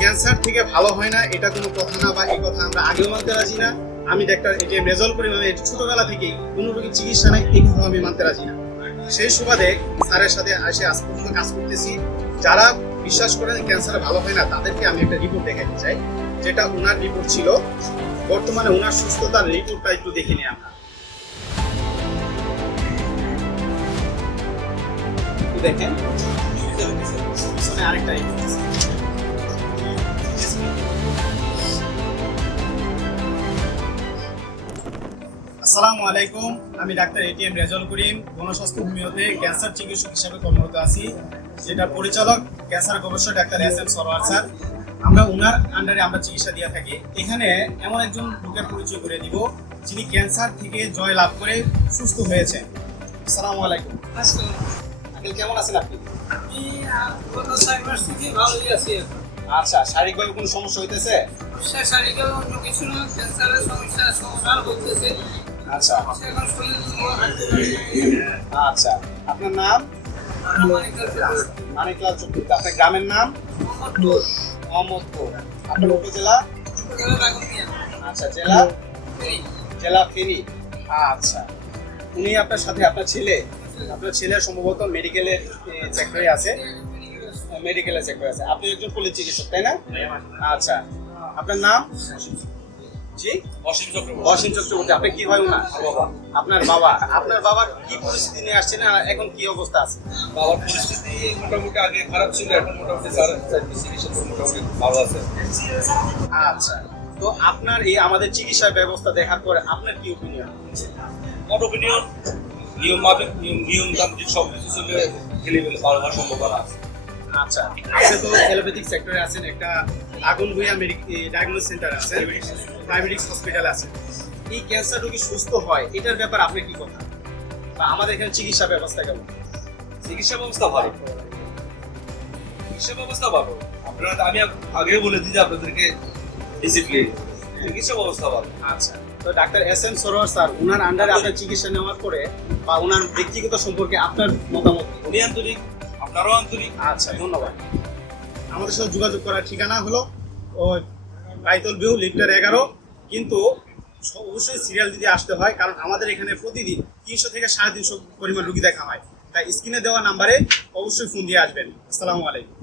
Cancer থেকে ভালো হয় না এটা কোনো কথা না, বা এই কথা আমরা আগেও মানতে রাজি না। আমি ডাক্তার এটিএম রেজাউল করিম, আমি ছোটবেলা থেকেই কোনো রোগীর চিকিৎসা নাই এই কথা আমি মানতে রাজি না। সেই সুবাদে স্যারের সাথে এসে আজ পর্যন্ত কাজ করতেছি। যারা বিশ্বাস করেন ক্যান্সার ভালো হয় না তাদেরকে আমি একটা রিপোর্ট দেখাতে চাই, যেটা ওনার রিপোর্ট ছিল। বর্তমানে ওনার সুস্থতার রিপোর্টটা একটু দেখে নিই আমরা। দেখেন আরেকটা রিপোর্ট। আসসালামু আলাইকুম, আমি ডাক্তার এটিএম রেজাউল করিম, গণস্বাস্থ্য হোমিওতে ক্যান্সার চিকিৎসক হিসাবে কর্মরত আছি, যেটা পরিচালক ক্যান্সার গবেষক ডাক্তার এস.এম. সরোয়ার স্যার। আমরা ওনার আন্ডারে আমরা চিকিৎসা দিয়ে থাকি। এখানে এমন একজন লোকের পরিচয় করে দিব যিনি ক্যান্সার থেকে জয় লাভ করে সুস্থ হয়েছেন। আসসালামু আলাইকুম। আঙ্কেল, কেমন আছেন আপনি? আচ্ছা, শারীরিকভাবে কোনো সমস্যা হইতেছে? আচ্ছা আচ্ছা, আপনার নাম? মানিকলাল চক্রবর্তী। আপনার গ্রামের নাম? মোহাম্মদপুর। আপনার উপজেলা? আচ্ছা, জেলা ফেনী। আচ্ছা, উনি আপনার সাথে আপনার ছেলে সম্ভবত মেডিকেলের সেক্টরে আছে। আপনি একজন পল্লী চিকিৎসক, তাই না? আচ্ছা, আপনার নাম? জি, অসীম চক্রবর্তী। আপনি কি হয় ওনার? আপনার বাবার কি পরিস্থিতি নিয়ে আসছেন, আর এখন কি অবস্থা আছে? বাবার পরিস্থিতি মোটামুটি আগে খারাপ ছিল, এখন মোটামুটি চিকিৎসা মোটামুটি ভালো আছে। আচ্ছা, তো আপনার এই আমাদের চিকিৎসা ব্যবস্থা দেখার পরে আপনার কি ওপিনিয়ন? নিয়ম তান্ত্রিক সব কিছু চলে খেলিমেলি ভালো হওয়ার সম্ভাবনা আছে। আচ্ছা, আপনি তো অ্যালোপ্যাথিক সেক্টরে আছেন, একটা আগুনভূঞা ডায়াগনোস সেন্টার আছে, প্রাইমেরিক্স হসপিটাল আছে। এই ক্যান্সার রোগী সুস্থ হয় এটার ব্যাপার আপনি কি কথা, বা আমাদের এখানে চিকিৎসা ব্যবস্থা কেমন? চিকিৎসা ব্যবস্থা ভালো। আপনারা, আমি আগেও বলেছি যে আপনাদেরকে ডিসিপ্লিন, চিকিৎসা ব্যবস্থা ভালো। আচ্ছা, তো ডাক্তার এস.এম. সরোয়ার স্যার, ওনার আন্ডারে আপনার চিকিৎসা নেওয়ার পরে বা ওনার ব্যক্তিগত সম্পর্কে আপনার মতামত? উনি আন্তরিক, আপনারাও আন্তরিক। আচ্ছা, ধন্যবাদ। আমাদের সাথে যোগাযোগ করার ঠিকানা হলো বাইতুল ভিউ লিফটার 11, কিন্তু অবশ্যই সিরিয়াল দিতে আসতে হয়, কারণ আমাদের এখানে প্রতিদিন 300 থেকে 350 পরিমাণ রোগী দেখা হয়। তাই স্ক্রিনে দেওয়া নাম্বারে অবশ্যই ফোন দিয়ে আসবেন। আসসালামু আলাইকুম।